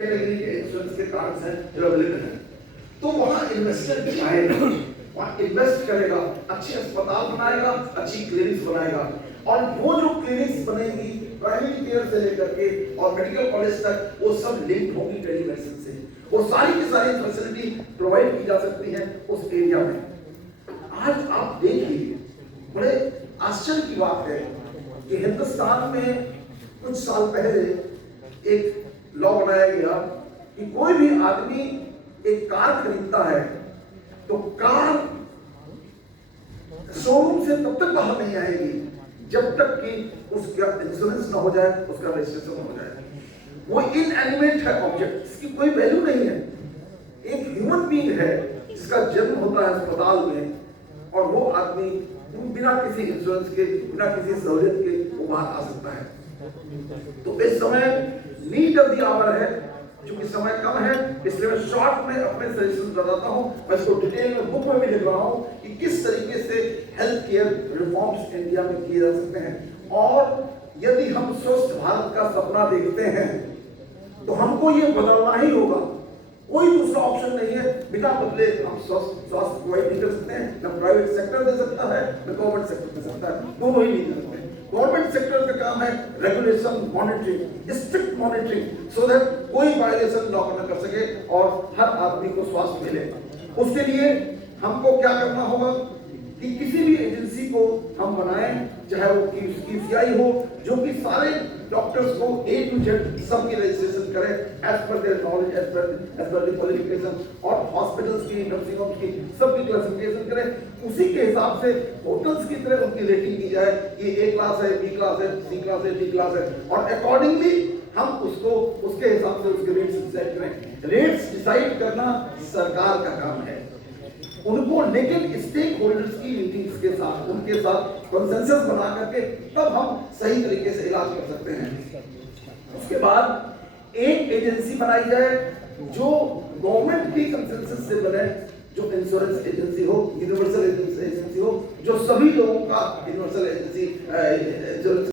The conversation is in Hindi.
कैटेगरी के इंश्योरेंस के कार्ड्स हैं जो अवेलेबल हैं, तो वहाँ इन्वेस्टर भी आएगा, वहाँ इन्वेस्ट करेगा, अच्छे अस्पताल बनाएगा, अच्छी क्लिनिक्स बनाएगा, और वो जो क्लिनिक्स बनेगी प्राइमरी केयर से लेकर के और मेडिकल कॉलेज तक वो सब लिंक होगी टेलीमेडिसिन से, वो सारी की सारी फैसिलिटी प्रोवाइड की जा सकती है उस एरिया में। आज आप देखिए, बड़े आश्चर्य की बात है कि हिंदुस्तान में कुछ साल पहले एक लॉ बनाया गया कि कोई भी आदमी एक कार खरीदता है तो कार शोरूम से तब तक बाहर नहीं आएगी जब तक कि उसका इंश्योरेंस ना हो जाए, उसका रजिस्ट्रेशन हो जाए। वो इनएनिमेट है ऑब्जेक्ट, इसकी कोई वैल्यू नहीं है। एक ह्यूमन बीइंग है जिसका जन्म होता है अस्पताल में, और वो आदमी बिना किसी इंश्योरेंस के, बिना किसी सहूलियत के वो बाहर आ सकता है। तो इस समय नीड ऑफ द आवर है, क्योंकि समय कम है, इसलिए मैं शॉर्ट में अपने सजेशन बताता हूं। मैं इसको डिटेल में बुक में भी लिख रहा हूं कि किस तरीके से हेल्थ केयर रिफॉर्म्स इंडिया में किए जा सकते हैं। और यदि हम स्वस्थ भारत का सपना देखते हैं तो हमको ये बदलना ही होगा, कोई दूसरा ऑप्शन नहीं है। बिना बदले हम स्वास्थ्य प्रोवाइड नहीं कर सकते हैं, न प्राइवेट सेक्टर दे सकता है न गवर्नमेंट सेक्टर दे सकता है, दोनों ही नहीं दे सकते। गवर्नमेंट सेक्टर का काम है regulation, monitoring, strict monitoring, so that कोई वायलेशन लॉ न कर सके और हर आदमी को स्वास्थ्य मिले। उसके लिए हमको क्या करना होगा कि किसी भी एजेंसी को हम बनाएं, चाहे वो KCI हो, जो कि सारे डॉक्टर्स को A to Z सबकी रजिस्ट्रेशन करे as per their knowledge, as per the qualification, और हॉस्पिटल्स की, नर्सिंग होम्स की सबकी क्लासिफिकेशन करे। उसी के हिसाब से होटल्स की तरह उनकी रेटिंग की जाए, ये A क्लास है, B क्लास है, C क्लास है, D क्लास है, और अकॉर्डिंगली हम उसको उसके हिसाब से उसके रेट्स डिसाइड करें। रेट्स डिसाइड करना सरकार का काम है, उनको, लेकिन स्टेक होल्डर्स की मीटिंग्स के साथ, उनके साथ कंसेंसस बना करके तब हम सही तरीके से इलाज कर सकते हैं। उसके बाद एक एजेंसी बनाई जाए जो गवर्नमेंट की कंसेंसस से बने, जो इंश्योरेंस एजेंसी हो, यूनिवर्सल एजेंसी हो, जो सभी लोगों का यूनिवर्सल एजेंसी